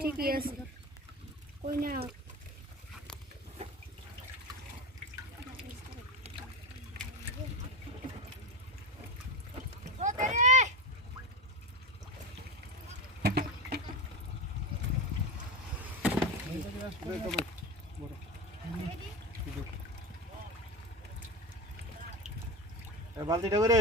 ঠিকই আছে কই না বালতিটা করে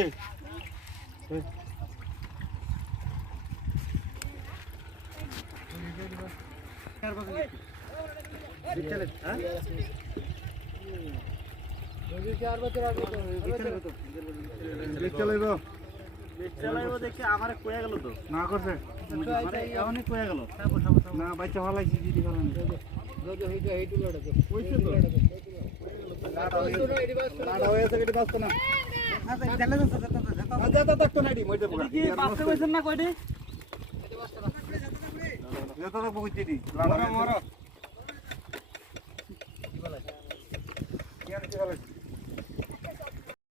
দেখে আমার কয়ে গেল তো না করছে এমনই কয়ে গেল না বাচ্চা ভালো লাগছে দিদি ভালো না